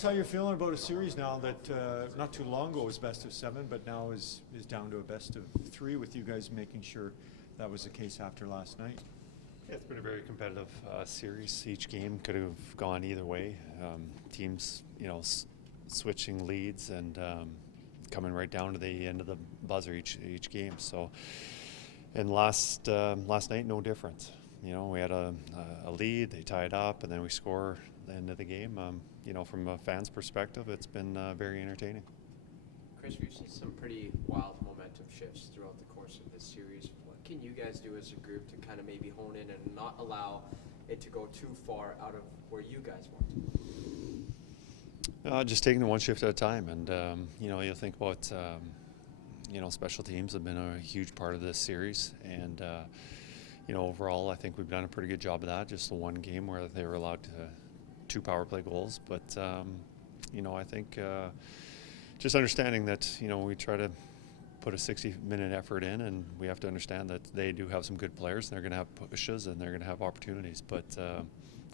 Just how you're feeling about a series now that not too long ago was best of 7, but now is down to a best of 3, with you guys making sure that was the case after last night. Yeah, it's been a very competitive series. Each game could have gone either way. Teams, switching leads and coming right down to the end of the buzzer each game. So, and last night, no different. We had a lead, they tied up, and then we score at the end of the game. From a fan's perspective, it's been very entertaining. Kris, we've seen some pretty wild momentum shifts throughout the course of this series. What can you guys do as a group to kind of maybe hone in and not allow it to go too far out of where you guys want? Just taking it one shift at a time, and you think about special teams have been a huge part of this series, and overall I think we've done a pretty good job of that. Just the one game where they were allowed 2 power play goals, but I think just understanding that we try to put a 60-minute effort in, and we have to understand that they do have some good players, and they're going to have pushes and they're going to have opportunities, but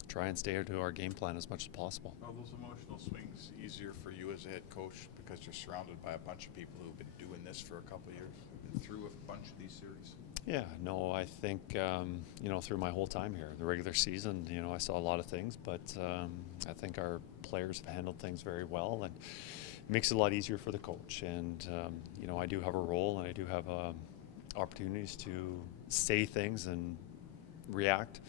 try and stay to our game plan as much as possible. Are those emotional swings easier for you as a head coach because you're surrounded by a bunch of people who've been doing this for a couple of years, who've been through a bunch of these series? Yeah, no, I think, through my whole time here, the regular season, I saw a lot of things, but I think our players have handled things very well, and it makes it a lot easier for the coach. And, I do have a role, and I do have opportunities to say things and react,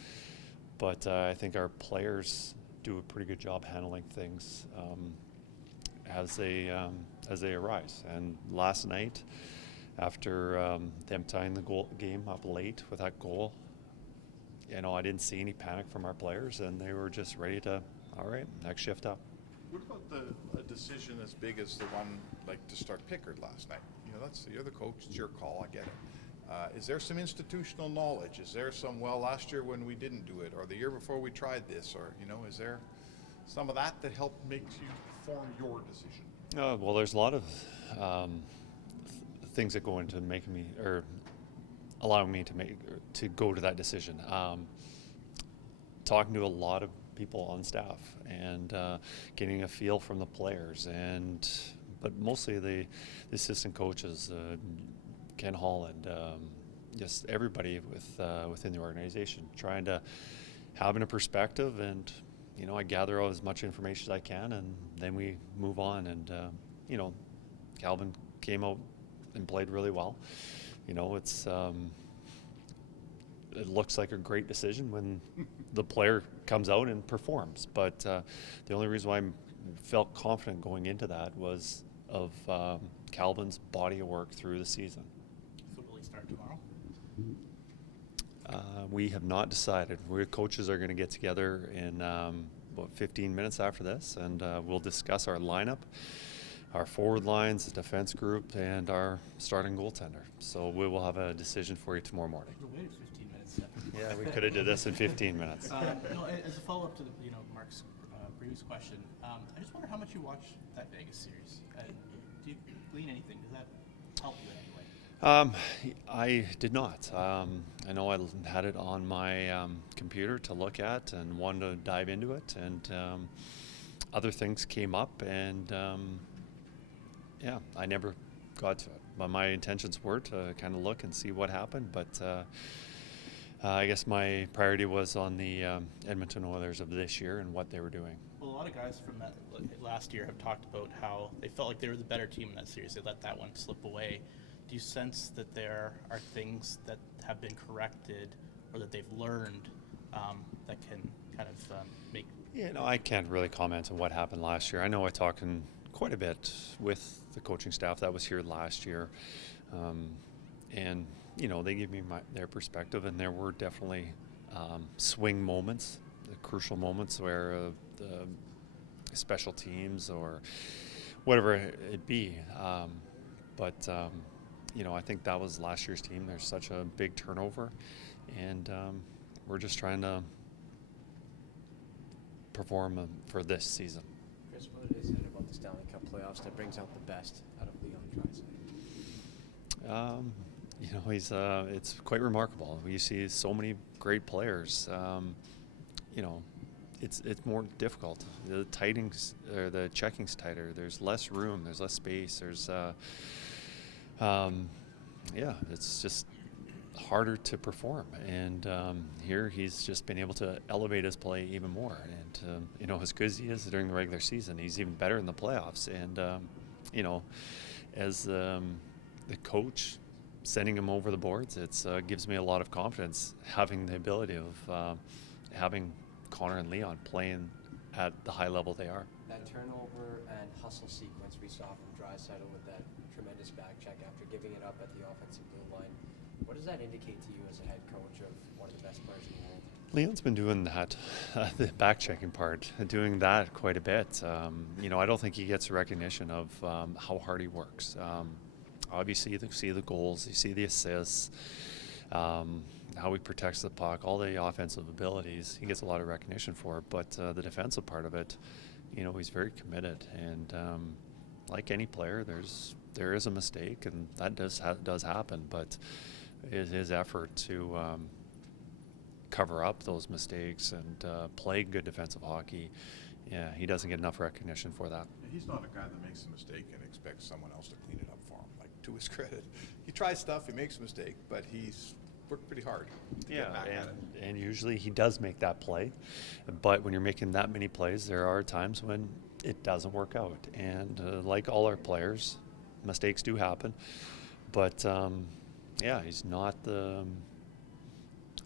but I think our players do a pretty good job handling things as they arise. And last night, after them tying the game up late with that goal, I didn't see any panic from our players, and they were just ready to, all right, next shift up. What about a decision as big as the one, like to start Pickard last night? You're the coach, it's your call, I get it. Is there some institutional knowledge? Is there some, last year when we didn't do it, or the year before we tried this, or, is there some of that helped makes you form your decision? Well, there's a lot of things that go into making me, or allowing me to go to that decision. Talking to a lot of people on staff and getting a feel from the players, but mostly the assistant coaches, Ken Holland, just everybody within the organization, trying to having a perspective, and I gather as much information as I can, and then we move on. And Calvin came out and played really well. It looks like a great decision when the player comes out and performs. But the only reason why I felt confident going into that was of Calvin's body of work through the season. So will he start tomorrow? We have not decided. We coaches are going to get together in 15 minutes after this, and we'll discuss our lineup, our forward lines, the defense group, and our starting goaltender. So we will have a decision for you tomorrow morning. We waited 15 minutes. Yeah, we could have did this in 15 minutes. As a follow-up to Mark's previous question, I just wonder how much you watch that Vegas series. Do you glean anything? Does that help you in any way? I did not. I know I had it on my computer to look at and wanted to dive into it, and other things came up, and I never got to it. But my intentions were to kind of look and see what happened, but I guess my priority was on the Edmonton Oilers of this year and what they were doing. Well, a lot of guys from that last year have talked about how they felt like they were the better team in that series. They let that one slip away. Do you sense that there are things that have been corrected or that they've learned that can kind of make... I can't really comment on what happened last year. I know I talked quite a bit with the coaching staff that was here last year, and they gave me their perspective, and there were definitely swing moments, the crucial moments where the special teams or whatever it be. But I think that was last year's team. There's such a big turnover, and we're just trying to perform for this season. Kris, what is it about the Stanley Cup playoffs that brings out the best out of Leon Draisaitl? It's quite remarkable. You see so many great players. it's more difficult. The tightings or the checking's tighter. There's less room. There's less space. There's it's just harder to perform. And here he's just been able to elevate his play even more. And as good as he is during the regular season, he's even better in the playoffs. And as the coach sending him over the boards, it gives me a lot of confidence having the ability of having Connor and Leon playing at the high level they are. That turnover and hustle sequence we saw from Draisaitl with that tremendous back check after giving it up at the offensive blue line, what does that indicate to you as a head coach of one of the best players in the world? Leon's been doing that, the back checking part, doing that quite a bit. I don't think he gets the recognition of how hard he works. Obviously, you see the goals, you see the assists, how he protects the puck, all the offensive abilities. He gets a lot of recognition for it, but the defensive part of it, he's very committed. And like any player, there is a mistake, and that does happen. But his effort to cover up those mistakes and play good defensive hockey, he doesn't get enough recognition for that. He's not a guy that makes a mistake and expects someone else to clean it up for him. Like, to his credit, he tries stuff, he makes a mistake, but he's worked pretty hard to get back at it. And usually he does make that play, but when you're making that many plays, there are times when it doesn't work out. And like all our players, mistakes do happen, but he's not the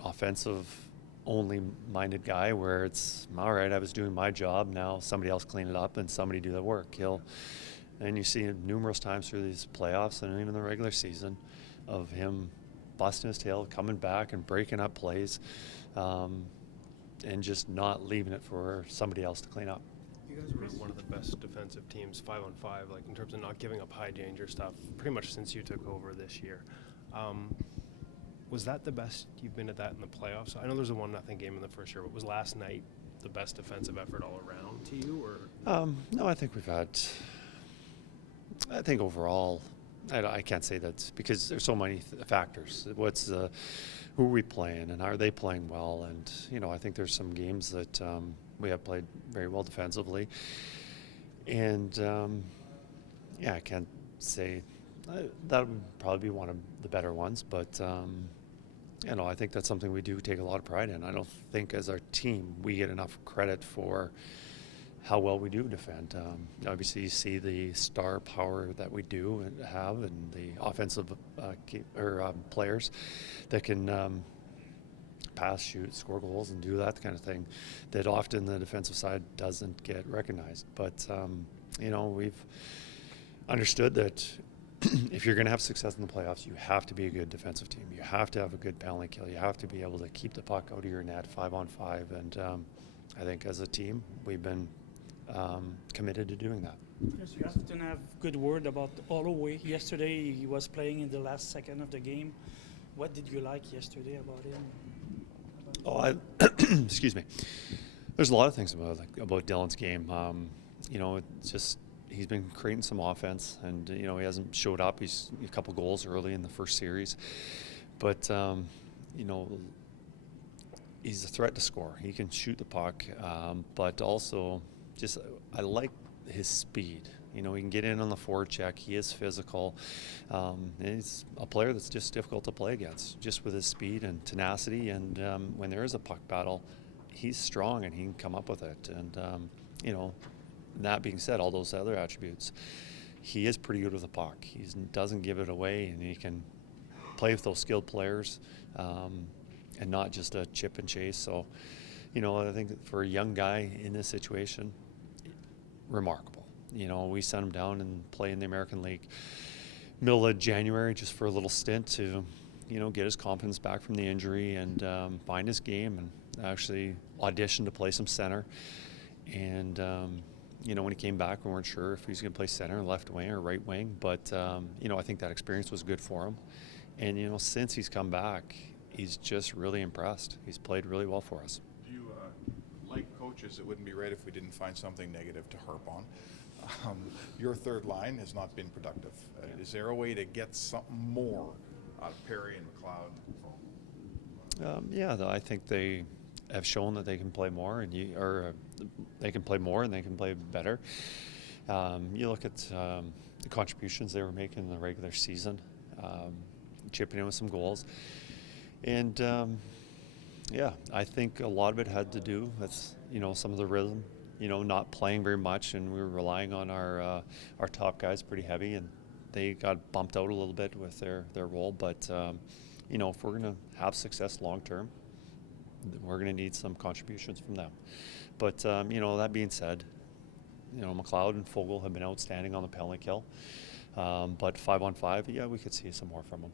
offensive only minded guy where it's all right, I was doing my job, now somebody else clean it up and somebody do the work. And you see him numerous times through these playoffs and even the regular season of him busting his tail, coming back and breaking up plays, and just not leaving it for somebody else to clean up. You guys were one of the best defensive teams 5-on-5, like in terms of not giving up high danger stuff, pretty much since you took over this year. Was that the best you've been at that in the playoffs? I know there's a 1-0 game in the first year, but was last night the best defensive effort all around to you? Or No, I think I think overall, I can't say that because there's so many factors. Who are we playing and are they playing well? And, I think there's some games that we have played very well defensively. And, I can't say that would probably be one of the better ones, but, I think that's something we do take a lot of pride in. I don't think as our team we get enough credit for how well we do defend. Obviously, you see the star power that we do and have, and the offensive players that can pass, shoot, score goals, and do that kind of thing. That often the defensive side doesn't get recognized. But we've understood that if you're going to have success in the playoffs, you have to be a good defensive team. You have to have a good penalty kill. You have to be able to keep the puck out of your net 5-on-5. And I think as a team, we've been committed to doing that. Yes, you have to have good word about Holloway. Yesterday, he was playing in the last second of the game. What did you like yesterday about him? Excuse me. There's a lot of things about Dylan's game. It's just he's been creating some offense, and he hasn't showed up. He's a couple goals early in the first series, but he's a threat to score. He can shoot the puck, but also I like his speed. He can get in on the forecheck. He is physical. And he's a player that's just difficult to play against, just with his speed and tenacity. And when there is a puck battle, he's strong and he can come up with it. And that being said, all those other attributes, he is pretty good with the puck. He doesn't give it away, and he can play with those skilled players and not just a chip and chase. So, I think for a young guy in this situation, remarkable. We sent him down and play in the American League middle of January just for a little stint to, get his confidence back from the injury and find his game, and actually audition to play some center. And when he came back, we weren't sure if he was going to play center, left wing, or right wing. But, I think that experience was good for him. And, since he's come back, he's just really impressed. He's played really well for us. Do you, like coaches, it wouldn't be right if we didn't find something negative to harp on. Your third line has not been productive. Is there a way to get something more out of Perry and McLeod? I think they have shown that they can play more, and they can play more and they can play better. You look at the contributions they were making in the regular season, chipping in with some goals, and I think a lot of it had to do with some of the rhythm, not playing very much, and we were relying on our top guys pretty heavy, and they got bumped out a little bit with their role. But if we're going to have success long term, we're going to need some contributions from them. But that being said, McLeod and Fogle have been outstanding on the penalty kill. But 5-on-5, we could see some more from them.